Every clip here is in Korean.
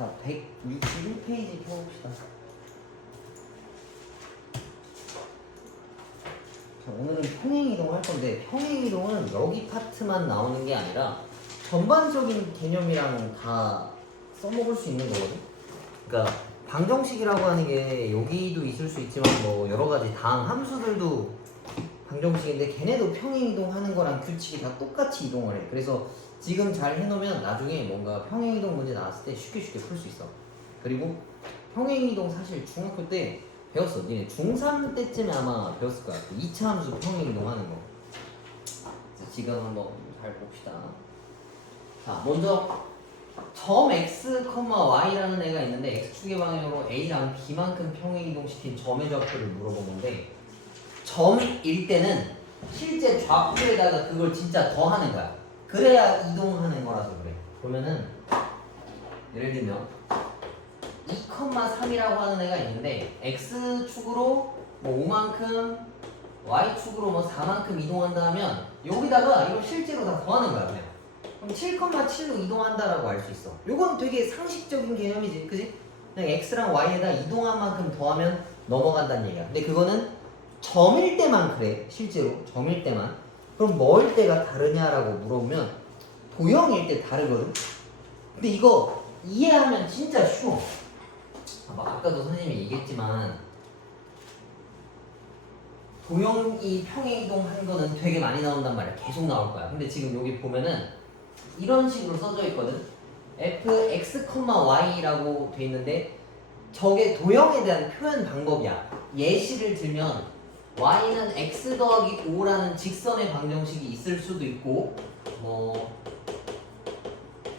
자, 161페이지 펴봅시다. 자, 오늘은 평행이동 할 건데 평행이동은 여기 파트만 나오는 게 아니라 전반적인 개념이랑 다 써먹을 수 있는 거거든. 그러니까 방정식이라고 하는 게 여기도 있을 수 있지만 뭐 여러 가지 다항 함수들도 방정식인데 걔네도 평행이동 하는 거랑 규칙이 다 똑같이 이동을 해. 그래서 지금 잘 해놓으면 나중에 뭔가 평행이동 문제 나왔을 때 쉽게 풀 수 있어. 그리고 평행이동 사실 중학교 때 배웠어. 니네 중3 때쯤에 아마 배웠을 거야. 그 2차 함수 평행이동 하는 거. 그래서 지금 한번 잘 봅시다. 자, 먼저 점 x, y라는 애가 있는데 x축의 방향으로 a랑 b만큼 평행이동시킨 점의 좌표를 물어본 건데 점일 때는 실제 좌표에다가 그걸 진짜 더하는 거야. 그래야 이동하는 거라서 그래. 그러면은 예를 들면 2,3이라고 하는 애가 있는데 x축으로 뭐 5만큼 y축으로 뭐 4만큼 이동한다 하면 여기다가 이걸 실제로 다 더하는 거야 그냥. 그럼 7,7로 이동한다라고 알 수 있어. 요건 되게 상식적인 개념이지, 그지? 그냥 x랑 y에다 이동한 만큼 더하면 넘어간다는 얘기야. 근데 그거는 점일 때만 그래, 실제로 점일 때만. 그럼 뭐일 때가 다르냐라고 물어보면 도형일 때 다르거든. 근데 이거 이해하면 진짜 쉬워. 아까도 선생님이 얘기했지만 도형이 평행이동한 거는 되게 많이 나온단 말이야. 계속 나올 거야. 근데 지금 여기 보면은 이런 식으로 써져 있거든. fx, y라고 돼 있는데 저게 도형에 대한 표현 방법이야. 예시를 들면 y는 x 더하기 5라는 직선의 방정식이 있을 수도 있고 뭐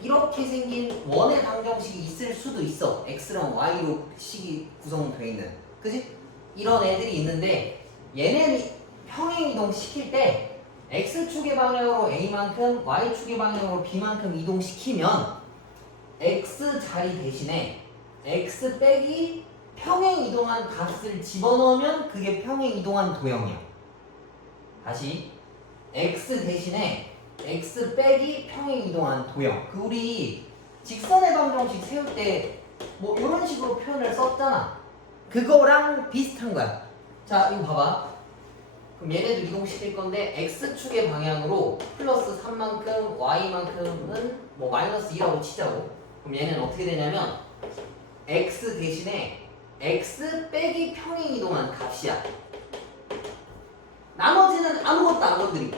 이렇게 생긴 원의 방정식이 있을 수도 있어. x랑 y로 식이 구성되어 있는, 그지? 이런 애들이 있는데 얘네는 평행이동 시킬 때 x축의 방향으로 a만큼 y축의 방향으로 b만큼 이동시키면 x 자리 대신에 x 빼기 평행이동한 값을 집어넣으면 그게 평행이동한 도형이야. 다시 x 대신에 x 빼기 평행이동한 도형. 그 우리 직선의 방정식 세울 때 뭐 이런 식으로 표현을 썼잖아. 그거랑 비슷한 거야. 자, 이거 봐봐. 그럼 얘네도 이동시킬 건데 x축의 방향으로 플러스 3만큼 y만큼은 뭐 마이너스 2라고 치자고. 그럼 얘는 어떻게 되냐면 x 대신에 x 빼기 평행이동한 값이야. 나머지는 아무것도 안 건드리고,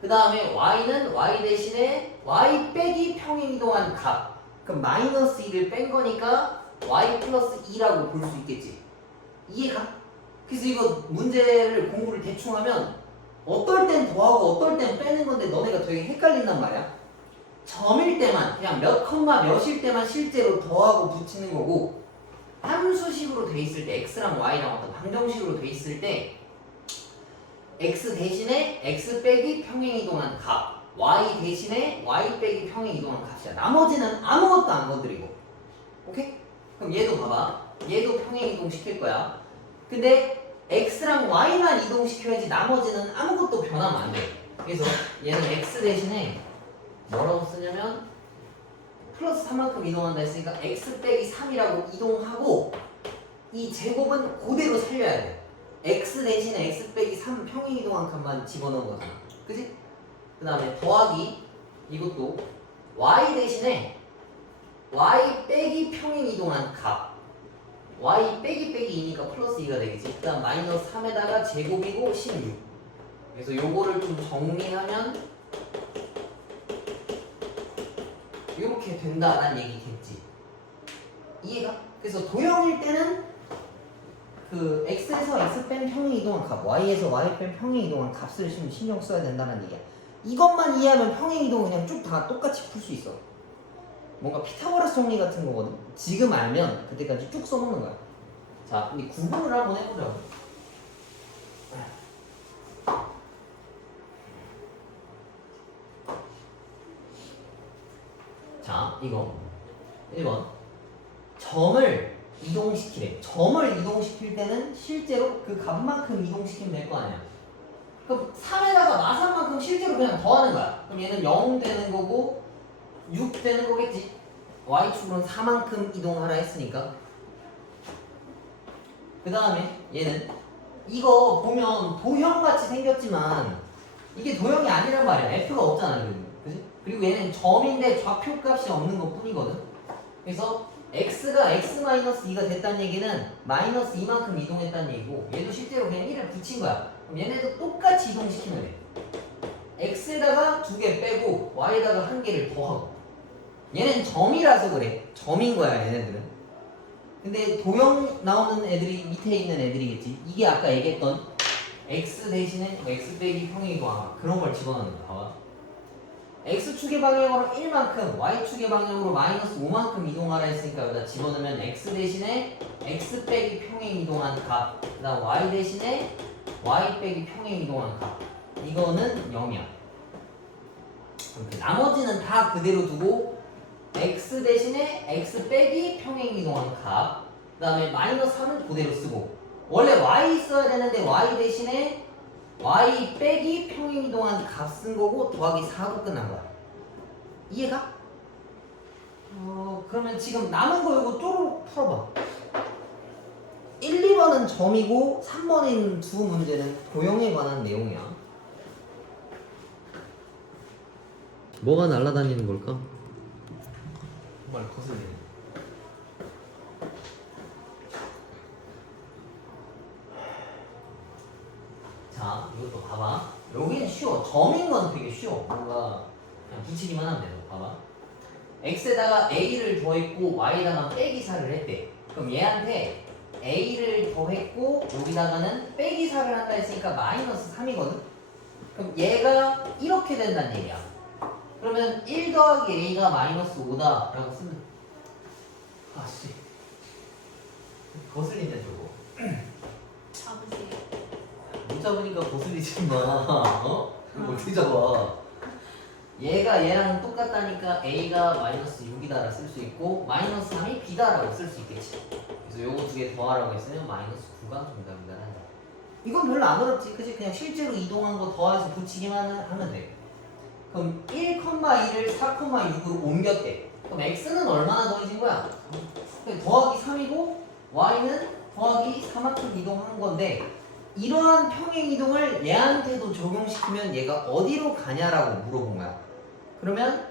그 다음에 y는 y 대신에 y 빼기 평행이동한 값. 그럼 마이너스 2를 뺀 거니까 y 플러스 2라고 볼 수 있겠지. 이해가? 그래서 이거 문제를 공부를 대충 하면 어떨 땐 더하고 어떨 땐 빼는 건데 너네가 되게 헷갈린단 말이야. 점일 때만, 그냥 몇 컴마 몇일 때만 실제로 더하고 붙이는 거고, 함수식으로 돼 있을 때 x랑 y랑 어떤 방정식으로 돼 있을 때 x 대신에 x 빼기 평행이동한 값, y 대신에 y 빼기 평행이동한 값이야. 나머지는 아무것도 안 건드리고. 오케이? 그럼 얘도 봐봐. 얘도 평행이동 시킬 거야. 근데 x랑 y만 이동시켜야지 나머지는 아무것도 변하면 안 돼. 그래서 얘는 x 대신에 뭐라고 쓰냐면 플러스 3만큼 이동한다 했으니까 x 빼기 3이라고 이동하고 이 제곱은 그대로 살려야 돼. x 대신에 x 빼기 3 평행이동한 값만 집어넣은 거잖아. 그지? 그 다음에 더하기 이것도 y 대신에 y 빼기 평행이동한 값, y 빼기 빼기 2니까 플러스 2가 되겠지. 그 다음 마이너스 3에다가 제곱이고 16. 그래서 요거를 좀 정리하면 이렇게 된다라는 얘기겠지. 이해가? 그래서 도형일 때는 그 x에서 x 뺀 평행이동한 값, y에서 y 뺀 평행이동한 값을 신경 써야 된다는 얘기야. 이것만 이해하면 평행이동 그냥 쭉 다 똑같이 풀 수 있어. 뭔가 피타고라스 정리 같은 거거든. 지금 알면 그때까지 쭉 써먹는 거야. 자, 우리 구분을 한번 해보자고. 자, 이거 1번 점을 이동시키래. 점을 이동시킬 때는 실제로 그 값만큼 이동시키면 될 거 아니야. 그럼 3에다가 마산만큼 실제로 그냥 더하는 거야. 그럼 얘는 0 되는 거고 6 되는 거겠지. y축으로는 4만큼 이동하라 했으니까. 그 다음에 얘는 이거 보면 도형같이 생겼지만 이게 도형이 아니란 말이야. f가 없잖아. 그지? 그리고 얘는 점인데 좌표값이 없는 것 뿐이거든. 그래서 x가 x-2가 됐다는 얘기는 마이너스 2만큼 이동했다는 얘기고, 얘도 실제로 그냥 1을 붙인 거야. 그럼 얘네도 똑같이 이동시키면 돼. x에다가 2개 빼고 y에다가 1개를 더하고. 얘는 점이라서 그래. 점인 거야 얘네들은. 근데 도형 나오는 애들이 밑에 있는 애들이겠지. 이게 아까 얘기했던 x 대신에 x 빼기 평행 이동하라, 그런 걸 집어넣는 거야. 봐봐. x축의 방향으로 1만큼, y축의 방향으로 마이너스 5만큼 이동하라 했으니까 여기다 집어넣으면 x 대신에 x 빼기 평행 이동한 값, 그 다음 y 대신에 y 빼기 평행 이동한 값, 이거는 0이야. 나머지는 다 그대로 두고 x 대신에 x 빼기 평행 이동한 값, 그 다음에 마이너스 3은 그대로 쓰고, 원래 y 써야 되는데 y 대신에 y 빼기 평행 이동한 값 쓴 거고 더하기 4로 끝난 거야. 이해가? 그러면 지금 남은 거 이거 쪼르륵 풀어봐. 1, 2번은 점이고 3번에 있는 두 문제는 도형에 관한 내용이야. 뭐가 날아다니는 걸까? 정말 거슬리네. 자, 이것도 봐봐. 여기는 쉬워. 점인 건 되게 쉬워. 뭔가 그냥 붙이기만 하면 돼. 봐봐. x에다가 a를 더했고 y에다가 빼기 4를 했대. 그럼 얘한테 a를 더했고 여기다가는 빼기 4를 한다 했으니까 마이너스 3이거든? 그럼 얘가 이렇게 된다는 얘기야. 그러면 1 더하기 a가 마이너스 5다 라고 쓰면, 아씨 거슬리네 저거. 잡으세요. 못 잡으니까 거슬리지 마. 어? 어떻게 잡아? 얘가 얘랑 똑같다니까 a가 마이너스 6이다라 쓸 수 있고 마이너스 3이 b다라고 쓸 수 있겠지. 그래서 요거 두 개 더하라고 했으면 마이너스 9가 정답이다. 이건 별로 안 어렵지. 그치? 그냥 실제로 이동한 거 더해서 붙이기만 하면 돼. 그럼 1,2를 4,6으로 옮겼대. 그럼 x는 얼마나 더해진 거야? 더하기 3이고 y는 더하기 4만큼 이동한 건데, 이러한 평행 이동을 얘한테도 적용시키면 얘가 어디로 가냐라고 물어본 거야. 그러면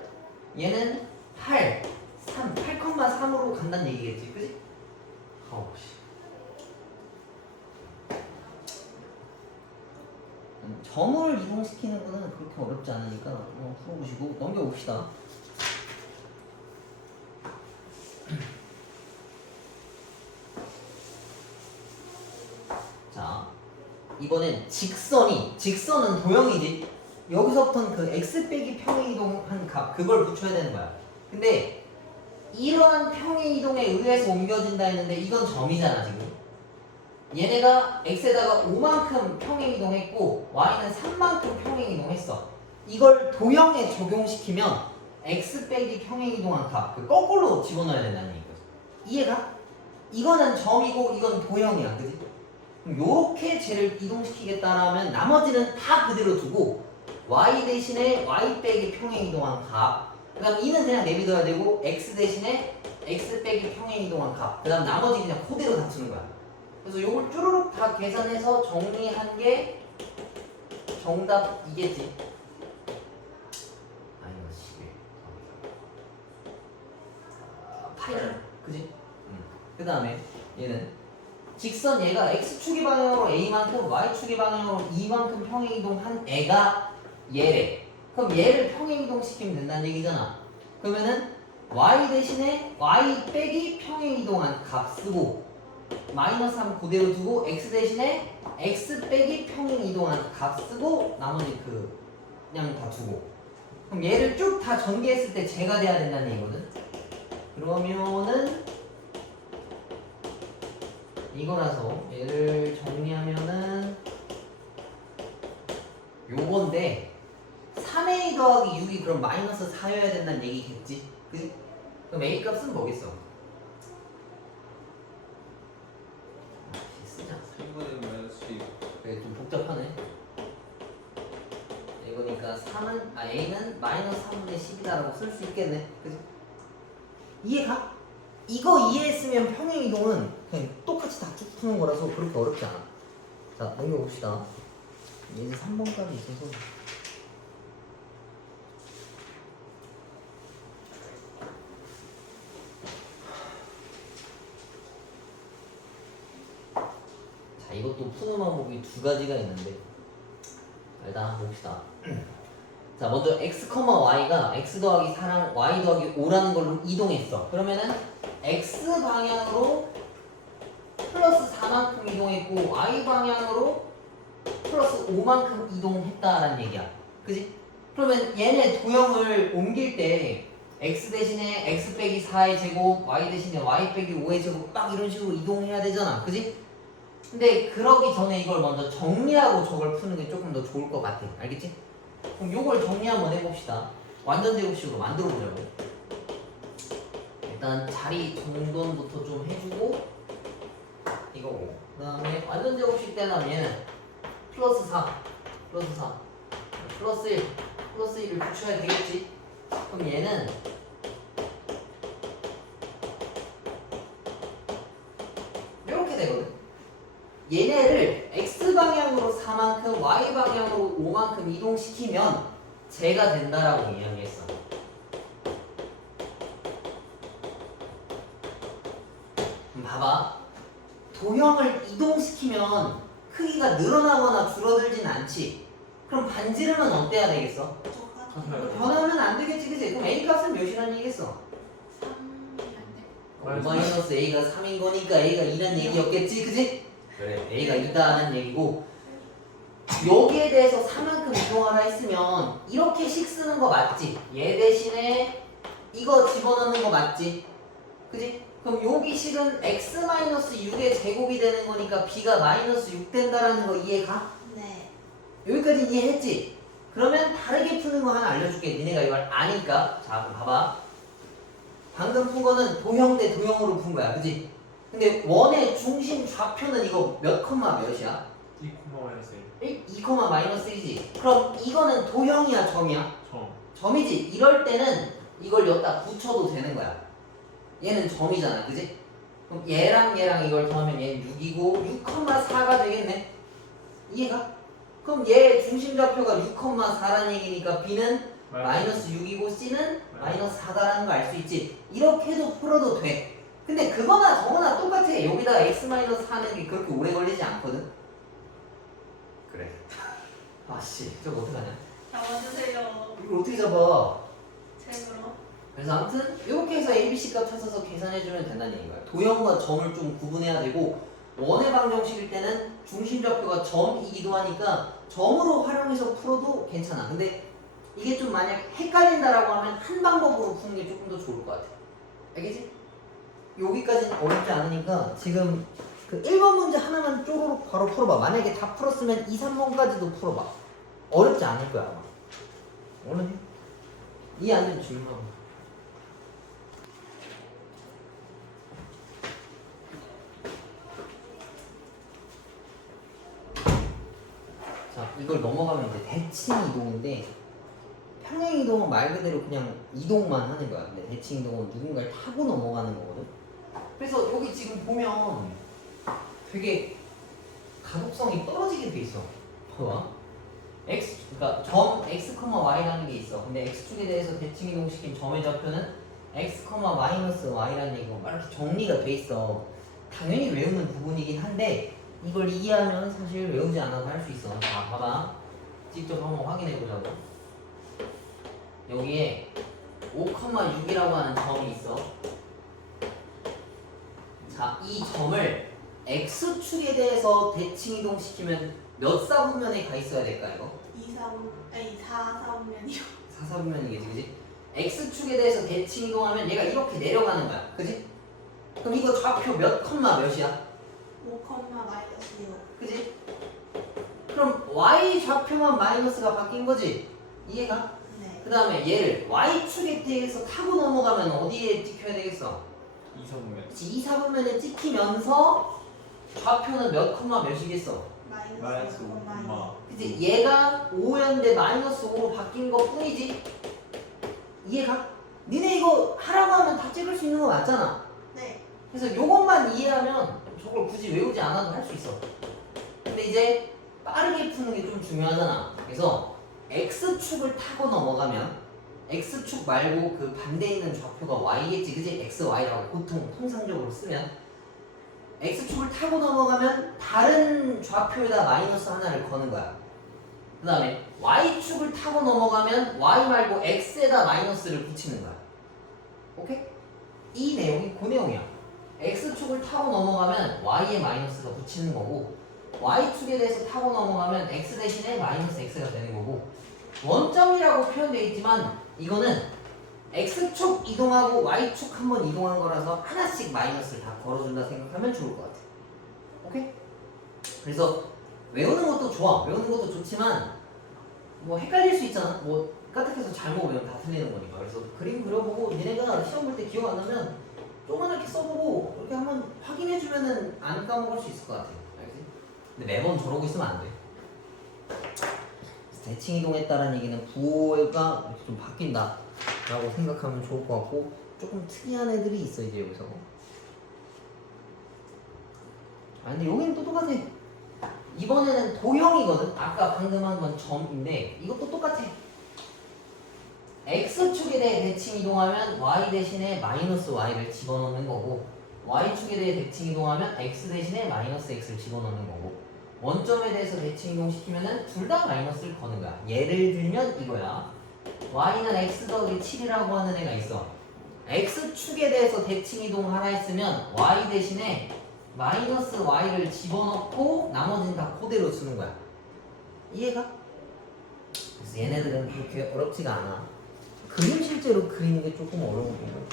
얘는 8,3으로 간다는 얘기겠지. 그치? 점을 이동시키는 거는 그렇게 어렵지 않으니까 풀어보시고 넘겨봅시다. 자, 이번엔 직선은 도형이지. 여기서부터는 그 x 빼기 평행 이동한 값, 그걸 붙여야 되는 거야. 근데 이러한 평행 이동에 의해서 옮겨진다 했는데 이건 점이잖아 지금. 얘네가 x에다가 5만큼 평행 이동했고 y는 3만큼 평행 이동했어. 이걸 도형에 적용시키면 x 빼기 평행 이동한 값, 그 거꾸로 집어넣어야 된다는 얘기거든. 이해가? 이거는 점이고 이건 도형이야, 그지? 그럼 요렇게 쟤를 이동시키겠다라면 나머지는 다 그대로 두고 y 대신에 y 빼기 평행 이동한 값, 그 다음 2는 그냥 내비둬야 되고 x 대신에 x 빼기 평행 이동한 값, 그 다음 나머지 그냥 그대로 다 쓰는 거야. 그래서 요걸 쭈루룩 다 계산해서 정리한 게 정답이겠지. 마이너스 11 8, 그지? 그 다음에 얘는 직선, 얘가 x축의 방향으로 a만큼 y축의 방향으로 2만큼 평행 이동한 애가 얘래. 그럼 얘를 평행 이동시키면 된다는 얘기잖아. 그러면은 y 대신에 y 빼기 평행 이동한 값 쓰고 마이너스 3 그대로 두고 x 대신에 x 빼기 평행 이동한 값 쓰고 나머지 그냥 다 두고, 그럼 얘를 쭉 다 전개했을 때 제가 돼야 된다는 얘기거든. 그러면은 이거라서 얘를 정리하면은 요건데 3a 더하기 6이 그럼 마이너스 4여야 된다는 얘기겠지? 그치? 그럼 a 값은 뭐겠어? 쓰자. 3분의 마이너스 2. 그래, 좀 복잡하네. 이거니까 a는 마이너스 3분의 10이다라고 쓸 수 있겠네. 그치? 이해가? 이거 이해했으면 평행이동은 그냥 똑같이 다 쭉 푸는 거라서 그렇게 어렵지 않아. 자, 넘겨봅시다. 이제 3번까지 있어서. 자, 이것도 푸는 방법이 두 가지가 있는데 일단 한번 봅시다. 자, 먼저 x, y가 x 더하기 4랑 y 더하기 5라는 걸로 이동했어. 그러면은 x 방향으로 플러스 4만큼 이동했고 y 방향으로 플러스 5만큼 이동했다라는 얘기야. 그지? 그러면 얘네 도형을 옮길 때 x 대신에 x 빼기 4의 제곱, y 대신에 y 빼기 5의 제곱 딱 이런 식으로 이동해야 되잖아. 그지? 근데 그러기 전에 이걸 먼저 정리하고 저걸 푸는 게 조금 더 좋을 것 같아. 알겠지? 그럼 요걸 정리 한번 해봅시다. 완전 제곱식으로 만들어 보자고. 일단 자리 정돈부터 좀 해주고 이거고, 그 다음에 완전 제곱식 되려면 얘는 플러스 4 플러스 1 플러스 1을 붙여야 되겠지. 그럼 얘는 이렇게 되거든. 얘네를 x방향으로 4만큼 y방향으로 5만큼 이동시키면 제가 된다라고 이야기했어. 그럼 봐봐. 도형을 이동시키면 크기가 늘어나거나 줄어들진 않지. 그럼 반지름은 어때야 되겠어? 변하면 안 되겠지, 그치? 그럼 a 값은 몇이라는 얘기겠어? 3이 안 돼. 마이너스 a가 3인 거니까 a가 2라는 얘기였겠지, 그치? 그래, a가 2다는 얘기고, 여기에 대해서 4만큼 이동하라 했으면 이렇게씩 쓰는 거 맞지? 얘 대신에 이거 집어넣는 거 맞지? 그치? 그럼 여기 식은 x-6의 제곱이 되는 거니까 b가 마이너스 6 된다라는 거 이해가? 네. 여기까지 이해했지? 그러면 다르게 푸는 거 하나 알려줄게. 니네가 이걸 아니까. 자, 그럼 봐봐. 방금 푼 거는 도형 대 도형으로 푼 거야, 그치? 근데 원의 중심 좌표는 이거 몇 컴마 몇이야? 2, 마이너스 1이지. 그럼 이거는 도형이야, 점이야? 점이지. 이럴 때는 이걸 여기다 붙여도 되는 거야. 얘는 점이잖아, 그지? 그럼 얘랑 이걸 더하면 얘는 6이고 6,4가 되겠네. 이해가? 그럼 얘 중심좌표가 6,4라는 얘기니까 b는 마이너스 6이고 c는 마이너스 4다라는 거 알 수 있지. 이렇게도 풀어도 돼. 근데 그거나 저거나 똑같아. 여기다 x-4 하는 게 그렇게 오래 걸리지 않거든. 그래. 아씨, 저거 어떡하냐? 잡아주세요. 이걸 어떻게 잡아? 책으로. 그래서 아무튼 이렇게 해서 ABC 값 찾아서 계산해주면 된다는 얘기인 거야. 도형과 점을 좀 구분해야 되고, 원의 방정식일 때는 중심좌표가 점이기도 하니까 점으로 활용해서 풀어도 괜찮아. 근데 이게 좀 만약 헷갈린다라고 하면 한 방법으로 푸는 게 조금 더 좋을 것 같아. 알겠지? 여기까지는 어렵지 않으니까 지금 그 1번 문제 하나만 쪼로록 바로 풀어봐. 만약에 다 풀었으면 2, 3번까지도 풀어봐. 어렵지 않을 거야 아마. 얼른 해. 이해 안 되면 질문하고. 자, 이걸 넘어가면 이제 대칭 이동인데, 평행 이동은 말 그대로 그냥 이동만 하는 거야. 근데 대칭 이동은 누군가를 타고 넘어가는 거거든. 그래서 여기 지금 보면 되게 가독성이 떨어지게 돼 있어. 봐봐. 그러니까 점 x, y라는 게 있어. 근데 x축에 대해서 대칭 이동시킨 점의 좌표는 x, 마이너스 y라는 얘기고 막 이렇게 정리가 돼 있어. 당연히 외우는 부분이긴 한데 이걸 이해하면 사실 외우지 않아도 할 수 있어. 자, 봐봐. 직접 한번 확인해 보자고. 여기에 5,6이라고 하는 점이 있어. 자, 이 점을 x축에 대해서 대칭 이동시키면 몇 사분면에 가 있어야 될까 이거? 4사분면이요. 4사분면이겠지, 그지? x축에 대해서 대칭 이동하면 얘가 이렇게 내려가는 거야, 그지? 그럼 이거 좌표 몇 컴마 몇이야? 5,-6. 그지? 그럼 y 좌표만 마이너스가 바뀐 거지? 이해가? 네. 그 다음에 얘를 y축에 대해서 타고 넘어가면 어디에 찍혀야 되겠어? 2, 4분면에 찍히면서 좌표는 몇 컴마 몇이겠어? 마이너스 5,-2. 그치? 얘가 5였는데 마이너스 5로 바뀐 것 뿐이지? 이해가? 니네 이거 하라고 하면 다 찍을 수 있는 거 맞잖아. 네. 그래서 요것만 이해하면 저걸 굳이 외우지 않아도 할 수 있어. 근데 이제 빠르게 푸는 게 좀 중요하잖아. 그래서 X축을 타고 넘어가면 X축 말고 그 반대에 있는 좌표가 Y겠지, 그지? X, Y라고 보통 통상적으로 쓰면 X축을 타고 넘어가면 다른 좌표에다 마이너스 하나를 거는 거야. 그 다음에 Y축을 타고 넘어가면 Y 말고 X에다 마이너스를 붙이는 거야. 오케이? 이 내용이 그 내용이야. X축을 타고 넘어가면 Y에 마이너스가 붙이는 거고, Y축에 대해서 타고 넘어가면 X 대신에 마이너스 X가 되는 거고, 원점이라고 표현되어 있지만 이거는 X축 이동하고 Y축 한번 이동한 거라서 하나씩 마이너스를 다 걸어준다 생각하면 좋을 것 같아. 오케이? 그래서 외우는 것도 좋아. 외우는 것도 좋지만 뭐 헷갈릴 수 있잖아. 뭐 까딱해서 잘못 외우면 다 틀리는 거니까. 그래서 그림 그려보고 니네가 시험 볼 때 기억 안 나면 조그맣게 써보고 이렇게 한번 확인해주면은 안 까먹을 수 있을 것 같아. 알겠지? 근데 매번 저러고 있으면 안 돼. 대칭 이동했다는 얘기는 부호가 이렇게 좀 바뀐다 라고 생각하면 좋을 것 같고, 조금 특이한 애들이 있어 이제 여기서. 아 근데 여기는 또 똑같아. 이번에는 도형이거든. 아까 방금 한 건 점인데 이것도 똑같아. X축에 대해 대칭 이동하면 Y 대신에 마이너스 Y를 집어넣는 거고, Y축에 대해 대칭 이동하면 X 대신에 마이너스 X를 집어넣는 거고, 원점에 대해서 대칭 이동시키면은 둘 다 마이너스를 거는 거야. 예를 들면 이거야. Y는 X 더하기 7이라고 하는 애가 있어. X축에 대해서 대칭 이동하라 했으면 Y 대신에 마이너스 Y를 집어넣고 나머지는 다 그대로 쓰는 거야. 이해가? 그래서 얘네들은 그렇게 어렵지가 않아. 그림 실제로 그리는 게 조금 어려운 거고.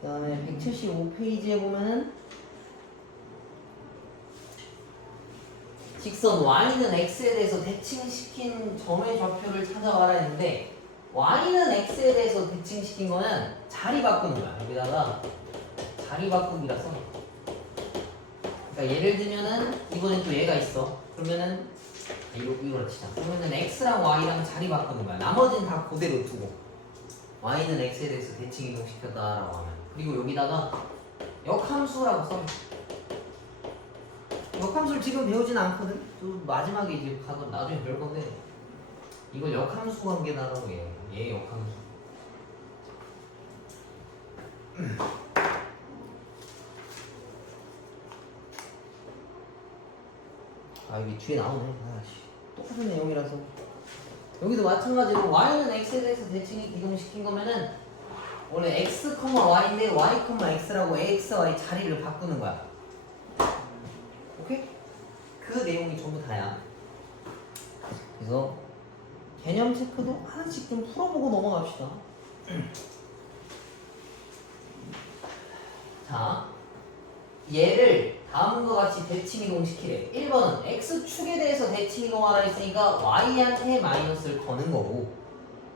그 다음에 175페이지에 보면은 직선 Y는 X에 대해서 대칭시킨 점의 좌표를 찾아와라 했는데, Y는 X에 대해서 대칭시킨 거는 자리 바꾸는 거야. 여기다가 자리 바꾸기라서. 그러니까 예를 들면은 이번엔 또 얘가 있어. 그러면은 이걸 치자. 그러면은 X랑 Y랑 자리 바꾸는 거야. 나머지는 다 그대로 두고 Y는 X에 대해서 대칭 이동시켰다라고 하면. 그리고 여기다가 역함수라고 써. 역함수를 지금 배우진 않거든. 또 마지막에 이제 가서 나중에 배울 건데, 이걸 역함수 관계다라고 해요. 얘 역함수. 아 여기 뒤에 나오네. 아씨 똑같은 내용이라서. 여기도 마찬가지로 Y는 X에 대해서 대칭 이동시킨 거면은 원래 X, Y인데 Y, X라고 AX, Y 자리를 바꾸는 거야. 오케이? 그 내용이 전부 다야. 그래서 개념 체크도 하나씩 좀 풀어보고 넘어갑시다. 자, 얘를 다음과 같이 대칭 이동시키래. 1번은 X축에 대해서 대칭 이동하라 했으니까 Y한테 마이너스를 거는 거고,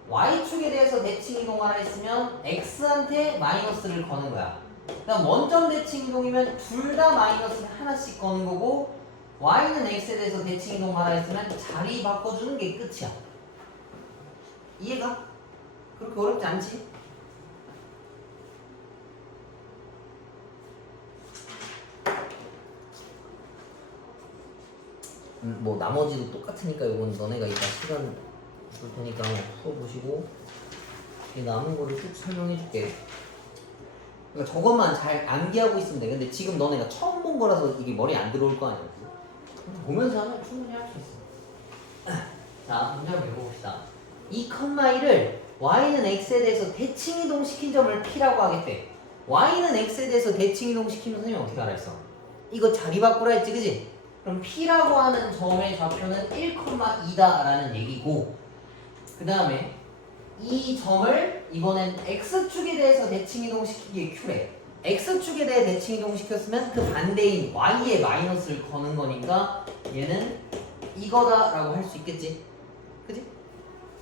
Y축에 대해서 대칭 이동하라 했으면 X한테 마이너스를 거는 거야. 그다음 원점 대칭 이동이면 둘 다 마이너스를 하나씩 거는 거고, Y는 X에 대해서 대칭 이동하라 했으면 자리 바꿔주는 게 끝이야. 이해가? 그렇게 어렵지 않지? 뭐 나머지도 똑같으니까 이건 너네가 이따 시간 줄 테니까 풀어보시고, 이 남은 거를 쭉 설명해 줄게. 그러니까 저것만 잘 암기하고 있으면 돼. 근데 지금 너네가 처음 본 거라서 이게 머리에 안 들어올 거 아니야. 보면서 하면 충분히 할 수 있어. 자, 문제 한번 읽어봅시다. 2,1을 Y는 X에 대해서 대칭 이동시킨 점을 P라고 하겠대. Y는 X에 대해서 대칭 이동시키면 선생님이 어떻게 알아 했어? 이거 자리 바꾸라 했지, 그지? 그럼 P라고 하는 점의 좌표는 1,2다라는 얘기고, 그 다음에 이 점을 이번엔 X축에 대해서 대칭 이동시키기에 Q래. X축에 대해 대칭 이동시켰으면 그 반대인 Y에 마이너스를 거는 거니까 얘는 이거다라고 할 수 있겠지? 그지?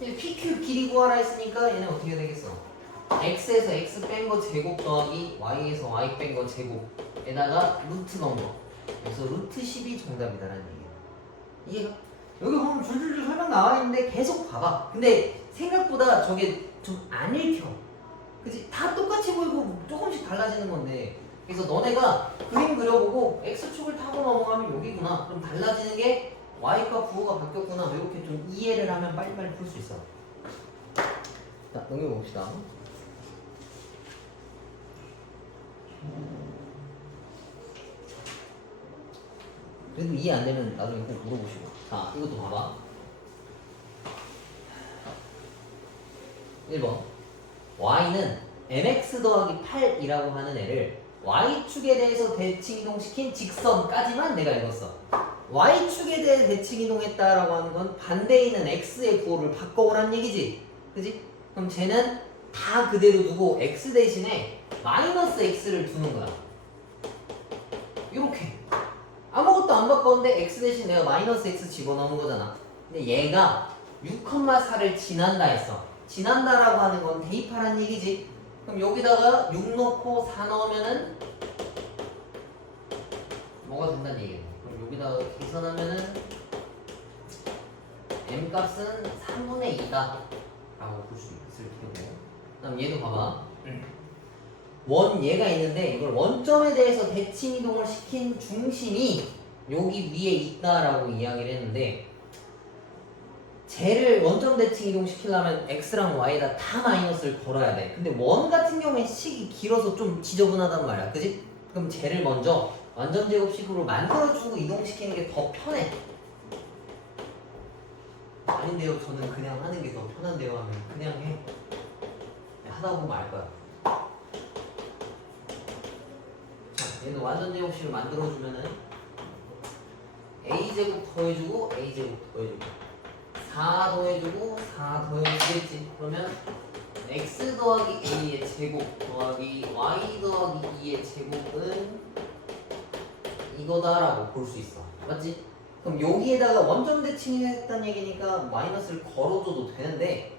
PQ 길이 구하라 했으니까 얘는 어떻게 되겠어? X에서 X 뺀 거 제곱 더하기 Y에서 Y 뺀 거 제곱에다가 루트 넣은 거. 그래서 루트 10이 정답이다라는 얘기야. 이해가? 여기 보면 줄줄줄 설명 나와 있는데 계속 봐봐. 근데 생각보다 저게 좀 안 읽혀. 그치? 다 똑같이 보이고 조금씩 달라지는 건데 그래서 너네가 그림 그려보고 X축을 타고 넘어가면 여기구나. 그럼 달라지는 게 Y과 부호가 바뀌었구나. 이렇게 좀 이해를 하면 빨리빨리 풀 수 있어. 자, 넘겨봅시다. 그래도 이해 안 되면 나중에 꼭 물어보시고. 자, 이것도 봐봐. 1번. y는 mx 더하기 8이라고 하는 애를 y축에 대해서 대칭 이동시킨 직선까지만 내가 읽었어. y축에 대해 대칭 이동했다라고 하는 건 반대에 있는 x의 부호를 바꿔오라는 얘기지. 그지? 그럼 쟤는 다 그대로 두고 x 대신에 마이너스 x를 두는 거야. 이렇게. 아무것도 안 바꿨는데 x 대신 내가 마이너스 x 집어넣은 거잖아. 근데 얘가 6,4를 지난다 했어. 지난다라고 하는 건 대입하라는 얘기지. 그럼 여기다가 6 넣고 4 넣으면은 뭐가 된다는 얘기네. 그럼 여기다가 계산하면은 m 값은 3분의 2다 라고 볼 수 있을 테고. 그다음 얘도 봐봐. 원 얘가 있는데 이걸 원점에 대해서 대칭 이동을 시킨 중심이 여기 위에 있다라고 이야기를 했는데 쟤를 원점 대칭 이동 시키려면 x랑 y에다 다 마이너스를 걸어야 돼. 근데 원 같은 경우에 식이 길어서 좀 지저분하단 말이야. 그지? 그럼 쟤를 먼저 완전 제곱식으로 만들어주고 이동시키는 게 더 편해. 아닌데요, 저는 그냥 하는 게 더 편한데요 하면 그냥 해. 하다 보면 알 거야. 자, 얘는 완전 제곱식을 만들어주면은 a제곱 더해주고 a제곱 더해주고 4 더해주고 4 더해주겠지. 그러면 x 더하기 a의 제곱 더하기 y 더하기 2의 제곱은 이거다라고 볼 수 있어. 맞지? 그럼 여기에다가 원점 대칭을 했다는 얘기니까 마이너스를 걸어줘도 되는데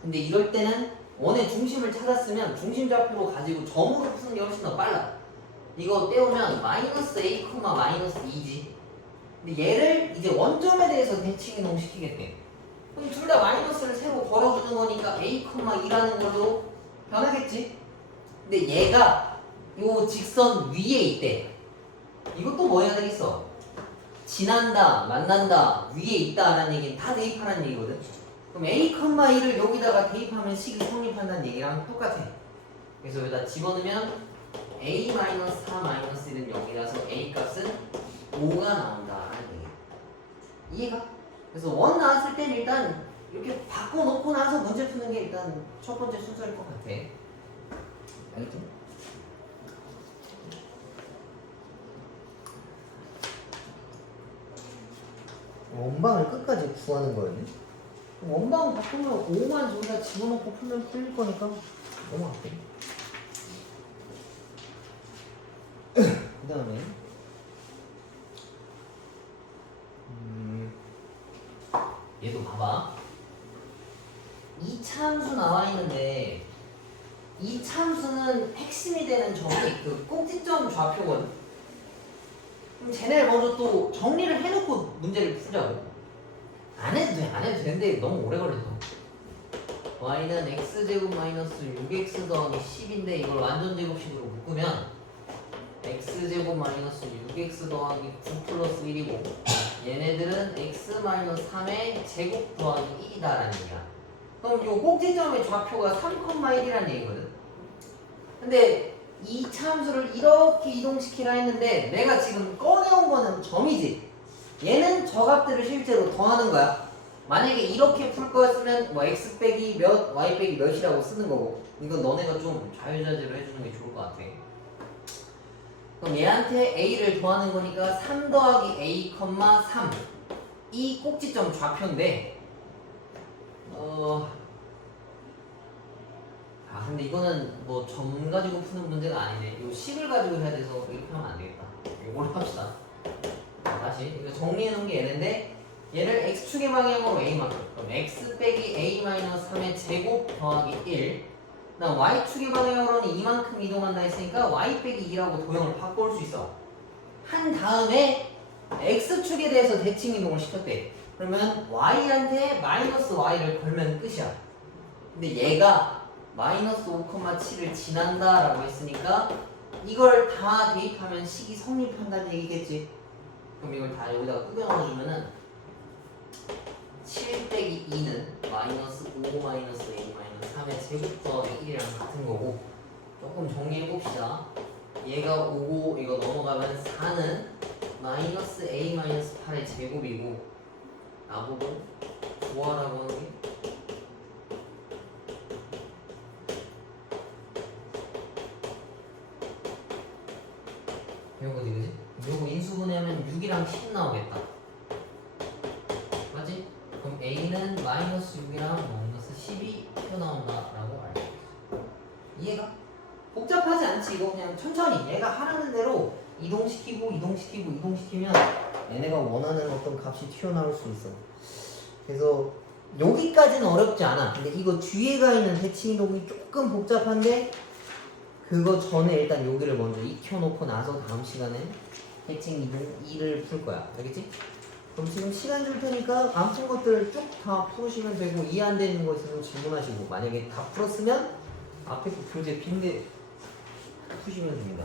근데 이럴 때는 원의 중심을 찾았으면 중심 좌표로 가지고 점으로 푸는 게 훨씬 더 빨라. 이거 떼우면 마이너스 a, 마이너스 2지. 근데 얘를 이제 원점에 대해서 대칭 이동시키겠대. 그럼 둘 다 마이너스를 새로 걸어주는 거니까 a, 2라는 걸로 변하겠지. 근데 얘가 요 직선 위에 있대. 이것도 뭐 해야 되겠어? 지난다, 만난다, 위에 있다라는 얘기는 다 대입하라는 얘기거든. 그럼 a, 2를 여기다가 대입하면 식이 성립한다는 얘기랑 똑같아. 그래서 여기다 집어넣으면 a-4-1은 0이라서 a 값은 5가 나온다라는 얘기. 이해가? 그래서 원 나왔을 땐 일단 이렇게 바꿔놓고 나서 문제 푸는 게 일단 첫 번째 순서일 것 같아. 알겠죠? 원방을 끝까지 구하는 거였네. 원방 바꾸면 5만 저기다 집어넣고 풀면 풀릴 거니까 넘어갈게. 그 다음에 얘도 봐봐. 이 참수 나와 있는데 이 참수는 핵심이 되는 점이 그 꼭지점 좌표거든. 그럼 쟤네를 먼저 또 정리를 해놓고 문제를 풀자고. 안 해도 돼, 안 해도 되는데 너무 오래 걸려서. y는 x제곱 마이너스 6x 더하기 10인데 이걸 완전 제곱식으로 묶으면 x제곱 마이너스 6x 더하기 9 플러스 1이고 얘네들은 x 마이너스 3의 제곱 더하기 1이다라는 얘기야. 그럼 요 꼭지점의 좌표가 3,1이라는 얘기거든. 근데 이 참수를 이렇게 이동시키라 했는데 내가 지금 꺼내온 거는 점이지. 얘는 저 값들을 실제로 더하는 거야. 만약에 이렇게 풀 거였으면 뭐 x 빼기 몇, y 빼기 몇이라고 쓰는 거고 이건 너네가 좀 자유자재로 해주는 게 좋을 것 같아. 그럼 얘한테 a를 더하는 거니까 3 더하기 a, 3 이 꼭지점 좌표인데 근데 이거는 뭐 점 가지고 푸는 문제가 아니네. 요 식을 가지고 해야 돼서 이렇게 하면 안 되겠다. 이걸 합시다. 다시 이거 정리해 놓은 게 얘는데 얘를 x축의 방향으로 a만큼 그럼 x 빼기 a-3의 제곱 더하기 1 그다음 y축의 방향으로는 이만큼 이동한다 했으니까 y 빼기 2라고 도형을 바꿔올 수 있어. 한 다음에 x축에 대해서 대칭 이동을 시켰대. 그러면 y한테 마이너스 y를 걸면 끝이야. 근데 얘가 마이너스 5,7을 지난다라고 했으니까 이걸 다 대입하면 식이 성립한다는 얘기겠지. 그럼 이걸 다 여기다가 꾸겨 넣어주면은 7 빼기 2는 마이너스 5 마이너스 a 마이너스 3의 제곱 더하기 1이랑 같은 거고, 조금 정리해 봅시다. 얘가 5고 이거 넘어가면 4는 마이너스 a 마이너스 8의 제곱이고, 나보고 구하라고 하는 게 요거지, 그지? 요거 인수분해하면 6이랑 10 나오겠다. 맞지? 그럼 a는 마이너스 6이랑 마이너스 10이 튀어나온다라고 알수 있어. 이해가? 복잡하지 않지. 이거 그냥 천천히 얘가 하라는 대로 이동시키고 이동시키고 이동시키면 얘네가 원하는 어떤 값이 튀어나올 수 있어. 그래서 여기까지는 어렵지 않아. 근데 이거 뒤에가 있는 대칭 이동이 조금 복잡한데, 그거 전에 일단 여기를 먼저 익혀놓고 나서 다음 시간에 대칭 이동 2를 풀 거야. 알겠지? 그럼 지금 시간 줄 테니까 안 푼 것들 쭉 다 풀으시면 되고, 이해 안 되는 거 있으면 질문하시고, 만약에 다 풀었으면 앞에 그 교재 빈대 푸시면 됩니다.